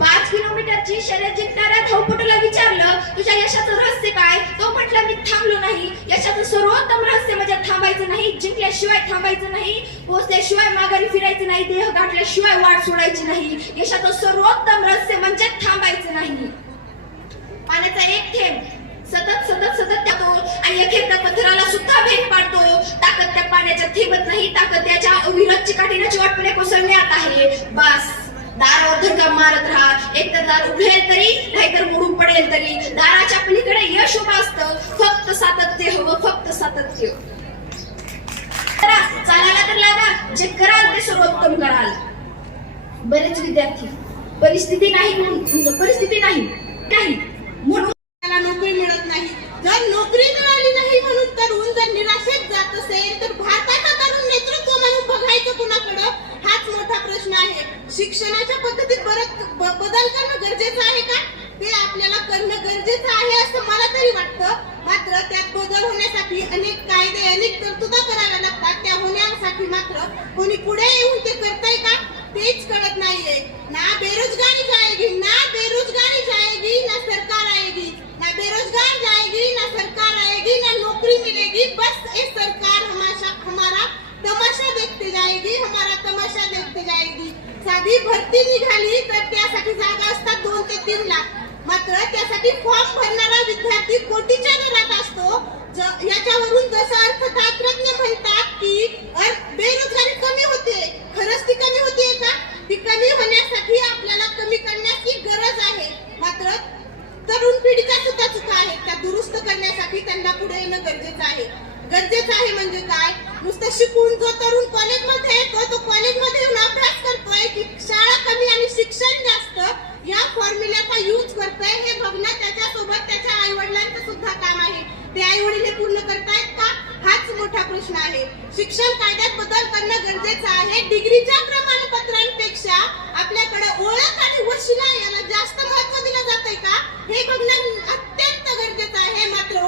पाच किलोमीटरची शर्यत जिंकणाऱ्या धावपटूला विचारलं तुझ्या यशाचं रहस्य काय? तो म्हटला मी थांबलो नाही. यशाचं सर्वोत्तम रहस्य म्हणजे थांबायचं नाही जिंकल्याशिवाय थांबायचं नाही पोहोचल्याशिवाय माघारी फिरायचं नाही देह गाठल्याशिवाय वाट सोडायची नाही. यशाचं सर्वोत्तम रहस्य म्हणजे थांबायचं नाही. पाण्याचा एक थेंब सतत सतत सतत त्यातो आणि अखेर त्या पथराला सुद्धा भेट पाडतो. ताकद त्या पाण्याच्या थेंबत नाही ताकद त्याच्या अविरत चिकाटीण्याची वाटपणे कोसळण्यात आहे. बस. दारावर धक्का मारत राहा? एक तर दार उघडेल तरी नाहीतर मोडून पडेल तरी. दाराच्या पलीकडे यश उभं असतं. फक्त सातत्य हवं फक्त सातत्य. करा चालायला तर लागा. जे कराल ते सर्वोत्तम कराल. बरेच विद्यार्थी परिस्थिती नाही म्हणून म्हणजे परिस्थिती नाही काही म्हणून त्याला नोकरी मिळत नाही जर नोकरी मिळाली नाही म्हणून तरुण जर निराशेत जात असेल तर भारताचा तरुण नेतृत्व म्हणून बघायचं कुणाकडं हाच मोठा प्रश्न आहे शिक्षणाच्या पद्धतीत बरंच ब- बदल करणं गरजेचं आहे का ते आपल्याला करणं गरजेचं आहे असं मला तरी वाटतं मात्र त्यात बदल होण्यासाठी अनेक कायदे अनेक तरतुदा कराव्या लागतात. त्या होण्यासाठी मात्र कोणी पुढे येऊन ते करताय का? तेच कळत नाहीये. ना बेरोजगारी जाएगी ना बेरोजगारी जाएगी ना सरकार आएगी ना बेरोजगार जाएगी ना सरकार आएगी ना नौकरी मिलेगी. बस ये सरकार हमाशा हमारा तमाशा देखते जाएगी हमारा तमाशा देखते जाएगी साधी भरती निघाली तर त्यासाठी जागा असतात दोन ते तीन लाख मात्र त्यासाठी फॉर्म भरणारा विद्यार्थी कोटीच्या घरात असतो ज- याच्यावरून जसं अर्थशास्त्रज्ञ म्हणतात की अर- बेरोजगारी कमी होते खरंच ती कमी होते का ती कमी होण्यासाठी आपल्याला कमी करण्याची गरज आहे मात्र तरुण पिढीच्या सुद्धा चुका आहेत त्या दुरुस्त करण्यासाठी त्यांना पुढे येणं गरजेचं आहे गरजेचं म्हणजे काय? नुसतं शिकून जो तरुण कॉलेजमध्ये येतो तो कॉलेजमध्ये येऊन अभ्यास करतोय की शाळा कमी आणि शिक्षण जास्त या फॉर्म्युल्याचा यूज करतोय. हे बघणं त्याच्यासोबत त्याच्या आई वडिलांचं सुद्धा काम आहे. ते आई वडील हे पूर्ण करतायत का? हाच मोठा प्रश्न आहे. शिक्षण कायद्यात बदल करणं गरजेचं आहे. डिग्रीच्या प्रमाणपत्रांपेक्षा आपल्याकडे ओळख आणि वशिला याला जास्त महत्त्व दिलं जातंय का? हे बघणं अत्यंत गरजेचं आहे मात्र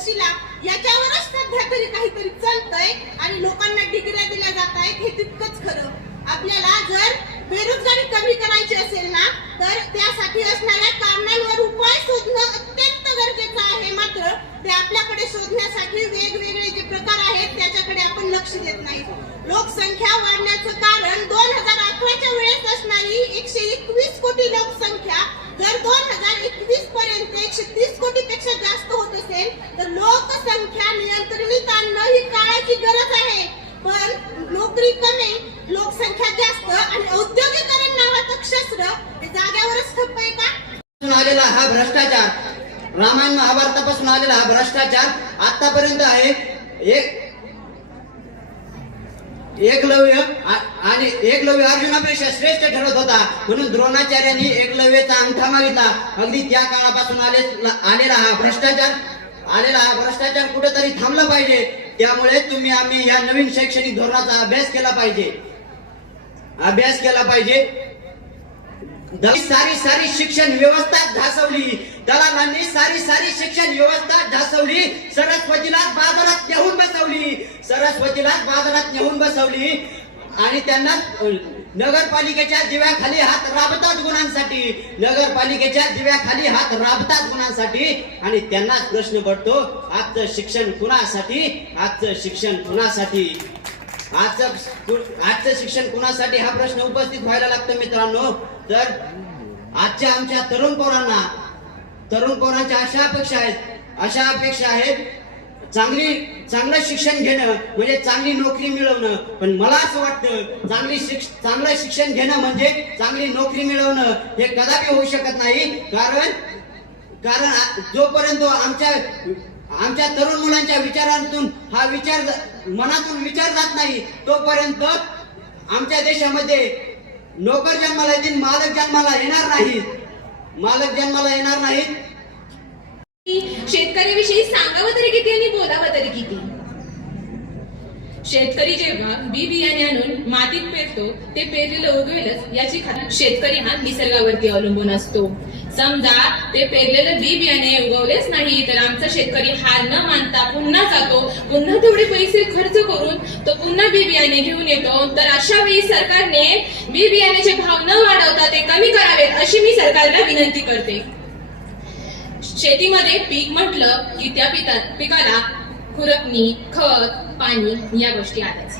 ओळख याच्यावरच सध्या तरी काहीतरी चालतंय आणि लोकांना डिग्र्या दिल्या जात आहेत हे तितकंच खरं. आपल्याला जर बेरोजगारी कमी करायची असेल ना तर त्यासाठी असणाऱ्या कारणांवर उपाय शोधणं अत्यंत गरजेचं आहे मात्र ते आपल्याकडे शोधण्यासाठी वेगवेगळे जे प्रकार आहेत त्याच्याकडे आपण लक्ष देत नाही. लोकसंख्या वाढण्याचं कारण दोन हजार अठराच्या वेळेस असणारी एकशे एकवीस कोटी लोकसंख्या जर दोन हजार एकवीस पर्यंत एकशे तीस कोटी पेक्षा जास्त होत असेल तर लोकसंख्या नियंत्रणात आणणं ही काळाची गरज आहे. पण नोकरी कमी लोकसंख्या जास्त आणि औद्योगिकरण नावाचं क्षेत्र हे जाग्यावरच ठप्प आहे का? आलेला हा भ्रष्टाचार रामायण महाभारतापासून आलेला हा भ्रष्टाचार आतापर्यंत आहे. एक एकलव्य आणि एकलव्य अर्जुनापेक्षा श्रेष्ठ ठरत होता. म्हणून द्रोणाचार्यांनी एकलव्यचा अंगठा मागितला. अगदी त्या काळापासून आले आलेला हा भ्रष्टाचार आलेला हा भ्रष्टाचार कुठेतरी थांबला पाहिजे. त्यामुळे तुम्ही आम्ही या नवीन शैक्षणिक धोरणाचा अभ्यास केला पाहिजे. अभ्यास केला पाहिजे. सारी सारी शिक्षण व्यवस्था धासवली. दलालांनी सारी सारी शिक्षण व्यवस्था ढासवली सरस्वतीला बाजारात नेऊन बसवली सरस्वतीला बाजारात नेऊन बसवली. आणि त्यांना नगरपालिकेच्या दिव्याखाली हात राबतात गुणांसाठी. नगरपालिकेच्या दिव्याखाली हात राबतात गुणांसाठी. आणि त्यांनाच प्रश्न पडतो आजचं शिक्षण कुणासाठी? आजचं शिक्षण कुणासाठी? आजचं आजचं शिक्षण कुणासाठी? हा प्रश्न उपस्थित व्हायला लागतो मित्रांनो. तर आजच्या आमच्या तरुण पोरांना तरुण पोरांच्या अशा अपेक्षा आहेत अशा अपेक्षा आहेत चांगली चांगलं शिक्षण घेणं म्हणजे चांगली नोकरी मिळवणं. पण मला असं वाटतं चांगली शिक्ष चांगलं शिक्षण घेणं म्हणजे चांगली नोकरी मिळवणं. हे कदापि होऊ शकत नाही कारण कारण जोपर्यंत आमच्या आमच्या तरुण मुलांच्या विचारांतून हा विचार मनातून विचार जात नाही तोपर्यंत आमच्या देशामध्ये नोकर जन्माला येतील मालक जन्माला येणार नाही. मालक जन्माला येणार नाहीत. शेतकऱ्याविषयी सांगावं तरी किती आणि बोलावं तरी किती? शेतकरी जेव्हा बी बियाणे आणून मातीत पेरतो ते पेरलेलं उगवेलच याची खात्री शेतकरी हा निसर्गावरती अवलंबून असतो. समजा ते पेरलेलं बी बियाणे उगवलेच नाही तर आमचा शेतकरी हार न मानता पुन्हा जातो पुन्हा तेवढे पैसे खर्च करून तो पुन्हा बी बियाणे घेऊन येतो. तर अशा वेळी सरकारने बी बियाण्याचे भाव न वाढवता ते कमी करावेत अशी मी सरकारला विनंती करते. शेतीमध्ये पीक म्हटलं की त्या पिकाला खुरपणी खत पाणी या गोष्टी आल्याच.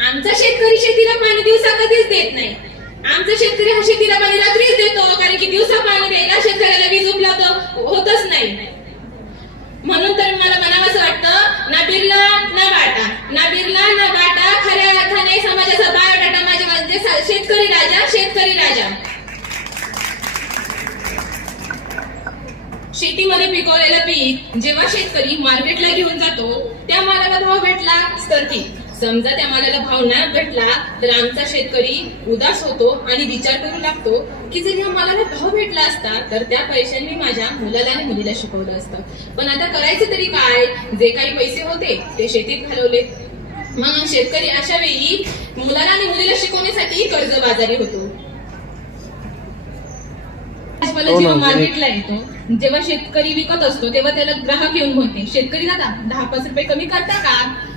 आमचा शेतकरी शेतीला पाणी दिवसा कधीच देत नाही. आमचा शेतकरी हा शेतीला पाणी रात्रीच देतो कारण की दिवसा पाणी द्यायला शेतकऱ्याला वीज उपलब्ध होतच नाही. म्हणून तर मला म्हणावंसं वाटतं ना बिरला ना बाटा. ना बिरला ना बाटा खऱ्या अर्थाने समाजाचा बायोडाटा माझ्या म्हणजे शेतकरी राजा शेतकरी राजा. शेतीमध्ये पिकवलेलं पीक जेव्हा शेतकरी मार्केटला घेऊन जातो त्या मालाला भाव भेटला तर ठीक. समजा त्या मालाला भाव नाही भेटला तर आमचा शेतकरी उदास होतो आणि विचार करू लागतो की जर या मालाला भाव भेटला असता तर त्या पैशांनी माझ्या मुलाला आणि मुलीला शिकवलं असतं. पण आता करायचं तरी काय? जे काही पैसे होते ते शेतीत घालवले. मग शेतकरी अशा वेळी मुलाला आणि मुलीला शिकवण्यासाठी कर्जबाजारी होतो. भाजीपाला जेव्हा मार्केटला येतो जेव्हा शेतकरी विकत असतो तेव्हा त्याला ग्राहक येऊन म्हणते शेतकरी दादा दहा पाच रुपये कमी करता का?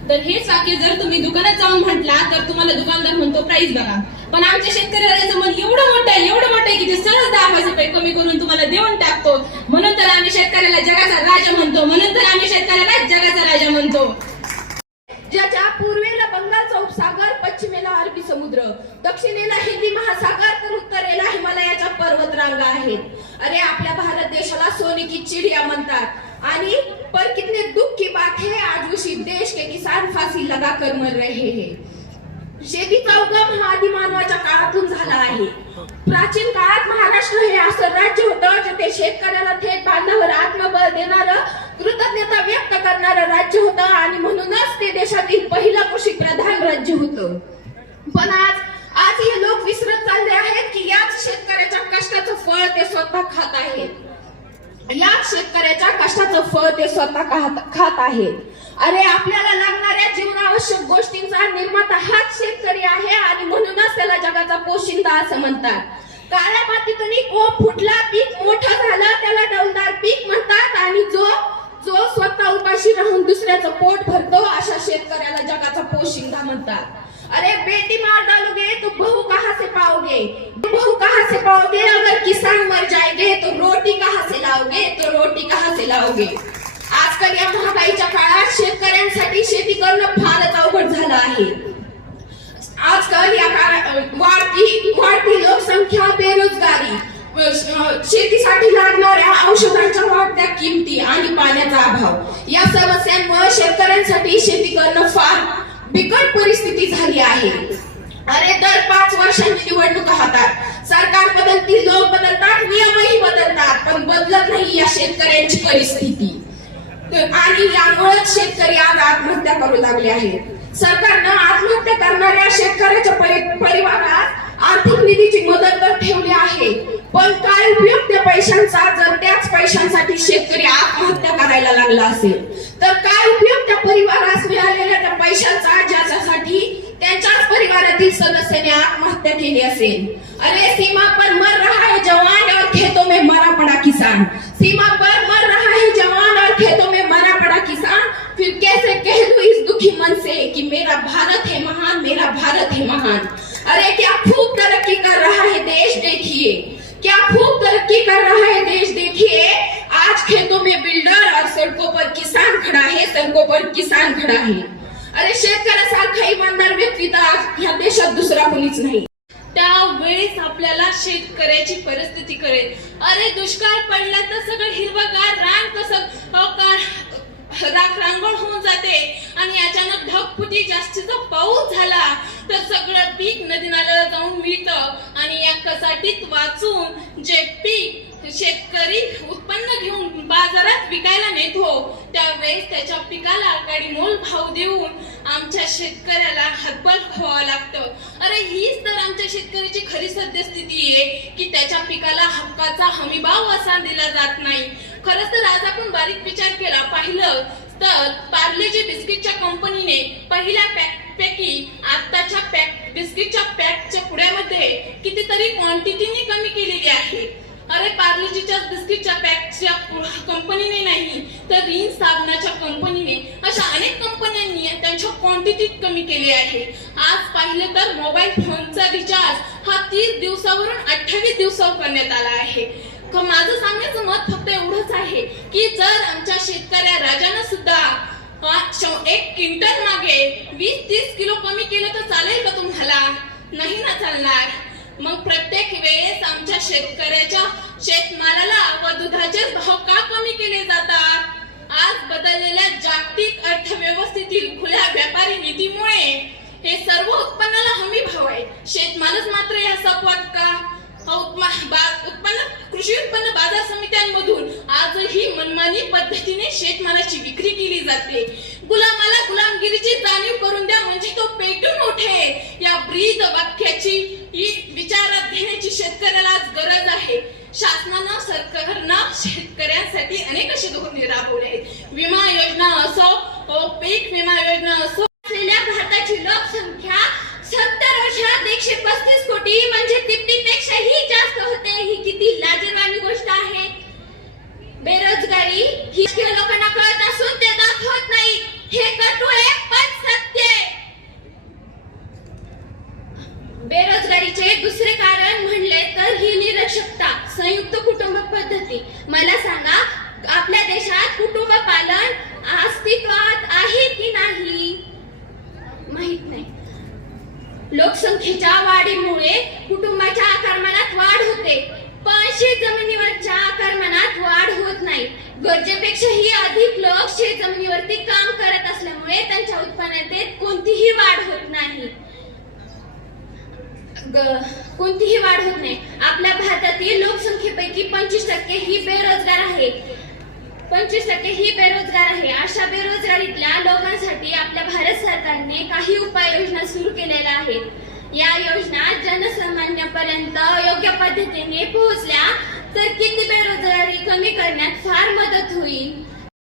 तर हेच वाक्य जर तुम्ही दुकानात जाऊन म्हटला तर तुम्हाला दुकानदार म्हणतो प्राइस बघा. पण आमच्या शेतकऱ्याला राजाचं मन एवढं मोठं आहे एवढं मोठं आहे की ते सहज दहा पैसे रुपये कमी करून तुम्हाला देऊन टाकतो. म्हणून तर आम्ही शेतकऱ्याला जगाचा राजा म्हणतो. म्हणून तर आम्ही शेतकऱ्याला जगाचा राजा म्हणतो. ज्याच्या पूर्वेला बंगालचा उपसागर पश्चिमेला अरबी समुद्र दक्षिणेला हिंदी महासागर तर उत्तरेला हिमालयाच्या पर्वतरांगा आहेत. अरे आपल्या भारत देशाला सोने की चिडिया म्हणतात. आणि पर कितने दुख की बात है आज उसी देश के किसान फांसी लगाकर मर रहे हैं। शेतीचा उगम हा आदिमानवाच्या काळातून झाला आहे. प्राचीन काळात महाराष्ट्र हे असं राज्य होतं जिथे शेतकऱ्याला थेट बांधावर आत्मबळ देणारं कृतज्ञता व्यक्त करणारं राज्य होतं आणि म्हणूनच ते देशातील पहिलं कृषी प्रधान राज्य होतं. पण आज आज हे लोक विसरत चालले आहेत की याच शेतकऱ्याच्या कष्टाचं फळ ते स्वतः खात आहेत. लाख शेतकऱ्याच्या कष्टाचं फळ ते स्वतः खात आहेत. अरे आपल्याला लागणाऱ्या जीवनावश्यक गोष्टींचा निर्माता हाच शेतकरी आहे आणि म्हणूनच त्याला जगाचा पोशिंदा असं म्हणतात. काळ्या मातीतून कोप फुटला पीक मोठा झालं त्याला डौलदार पीक म्हणतात आणि जो जो स्वतः उपाशी राहून दुसऱ्याचं पोट भरतो अशा शेतकऱ्याला जगाचा पोशिंदा म्हणतात. अरे बेटी मार डालोगे तो बहु कहा से पाओगे बहु कहाँ से पाओगे अगर किसान मर जाएंगे तो रोटी कहाँ से लाओगे? तो रोटी कहाँ से लाओगे? आजकाल या महागाईच्या काळात शेतकऱ्यांसाठी शेती करणं फारच अवघड झालं आहे. आजकाल या काळात वाढती वाढती लोकसंख्या बेरोजगारी शेतीसाठी लागणाऱ्या औषधांच्या वाढत्या किमती आणि पाण्याचा अभाव या समस्यांमुळे शेतकऱ्यांसाठी शेती करणं फार बिकट परिस्थिती झाली आहे. अरे दर पाच वर्षांनी निवडणूक राहतात सरकार बदलती लोक बदलतात नियमही बदलतात पण बदलत नाही या शेतकऱ्यांची परिस्थिती. आणि यामुळेच शेतकरी आज आत्महत्या करू लागले आहेत. सरकारनं आत्महत्या करणाऱ्या शेतकऱ्याच्या परि- परिवारात आर्थिक निधीची मदत तर ठेवली आहे पण काय उपयोग त्या पैशांचा जर त्याच पैशांसाठी शेतकरी आत्महत्या करायला लागला असेल तर काय उपयोग त्या परिवारास मिळालेल्या त्या पैशांचा ज्याच्यासाठी त्यांच्याच परिवारातील सदस्याने आत्महत्या केली असेल. अरे, सीमा पर मर रहा है जवान और खेतों में मरा पड़ा किसान. सीमा पर मर रहा है जवान और खेतों में मरा पड़ा किसान. फिर कैसे कह दू इस दुखी मन से कि मेरा भारत है महान, मेरा भारत है महान. अरे, क्या खूब तरक्की कर रहा है देश, देखिए. क्या खूब तरक्की कर रहा है देश, देखिए. आज खेतों में बिल्डर और सड़कों पर किसान खड़ा है, सड़कों पर किसान खड़ा है. अरे शेतकऱ्यासारखा इमानदार व्यक्ती तर आज ह्या देशात दुसरा कोणीच नाही. त्यावेळेस आपल्याला शेतकऱ्याची परिस्थिती कळेल. अरे दुष्काळ पडला तर सगळं हिरवगार रान कसं राख रांगोळ होऊन जाते. आणि अचानक ढगफुटी जास्तीचा पाऊस झाला तर सगळं पीक नदी नाल्याला जाऊन मिळतं. आणि या कसाटीत वाचून जे पीक शेतकरी उत्पन्न घेऊन बाजारात विकायला नेतो त्यावेळेस त्याच्या पिकाला काही मोल भाव देऊन आमच्या शेतकऱ्याला हातबल व्हावं लागतं. अरे हीच तर आमच्या शेतकऱ्याची खरी सद्यस्थिती आहे की त्याच्या पिकाला हक्काचा हमीभाव असा दिला जात नाही. खरंच तर आज आपण बारीक विचार केला. पाहिलं तर पार्लेजी बिस्किटच्या कंपनीने पहिल्या पॅक पैकी आताच्या पॅक बिस्किटच्या पॅकच्या पुड्यामध्ये कितीतरी क्वांटिटीने कमी केलेली आहे. अरे पार्लेजीच्या बिस्किटच्या पॅकच्या कंपनीने नाही तर रिन साबणाच्या कंपनीने अशा अनेक कंपन्यांनी त्यांच्या क्वांटिटीत कमी केली आहे. आज पाहिलं तर मोबाईल फोनचा रिचार्ज हा तीस दिवसावरून अठ्ठावीस दिवसावर करण्यात आला आहे. माझं सांगण्याचं मत फक्त एवढंच आहे की जर आमच्या शेतकऱ्या राजानं सुद्धा एक क्विंटल मागे वीस तीस किलो कमी केलं तर चालेल का तुम्हाला? नाही ना चालणार. मग प्रत्येक वेळेस आमच्या शेतकऱ्याच्या शेतमालाला व दुधाचे भाव का कमी केले जातात? आज बदललेल्या जागतिक अर्थव्यवस्थेतील खुल्या व्यापारी नीतीमुळे हे सर्व उत्पन्नाला हमी भाव आहे शेतमालच मात्र या सपवात का? उत्पन्न कृषी उत्पन्न बाजार समित्यांमधून आजही मनमानी पद्धतीने शेतमालाची विक्री केली जाते. गुलामाला गुलामगिरीची जाणीव करून द्या म्हणजे तो पेटून उठे. या ब्रीद वाक्याची ही विचारात घेण्याची शेतकऱ्याला आज गरज आहे. शासनानं सरकारनं शेतकऱ्यांसाठी अनेक अशी धोरणे राबवले आहेत. विमा योजना असो पीक विमा योजना असो असलेल्या भारताची लोकसंख्या सत्तर वर्षात एकशे पस्तीस कोटी म्हणजे तिप्पटीपेक्षाही जास्त होते ही किती लाजीरवाणी गोष्ट आहे बेरोजगारी ही किंवा लोकांना कळत असून ते दाखवत नाही हे कटू आहे पण सत्य आहे. बेरोजगारीचे दुसरे कारण म्हणले तर ही निरक्षरता संयुक्त कुटुंब पद्धती मला सांगा आपल्या देशात कुटुंब पालन अस्तित्वात आहे की नाही माहीत नाही लोकसंख्येच्या वाढीमुळे कुटुंबाच्या आकारमानात वाढ होते पण शेत जमिनीवरच्या आकारमानात वाढ होत नाही गरजेपेक्षाही अधिक लोक शेत जमिनीवरती काम करत असल्यामुळे त्यांच्या उत्पन्नात कोणतीही वाढ होत नाही ग- कोणतीही वाढ होत नाही. आपल्या भारतातील लोकसंख्येपैकी पंचवीस टक्के ही बेरोजगार आहे. पंचवीस टक्के ही बेरोजगार आहे. अशा बेरोजगारीतल्या लोकांसाठी आपल्या भारत सरकारने काही उपाययोजना सुरू केलेल्या आहेत. या योजना जनसामान्यापर्यंत योग्य पद्धतीने पोहोचल्या तर किती बेरोजगारी कमी करण्यात फार मदत होईल?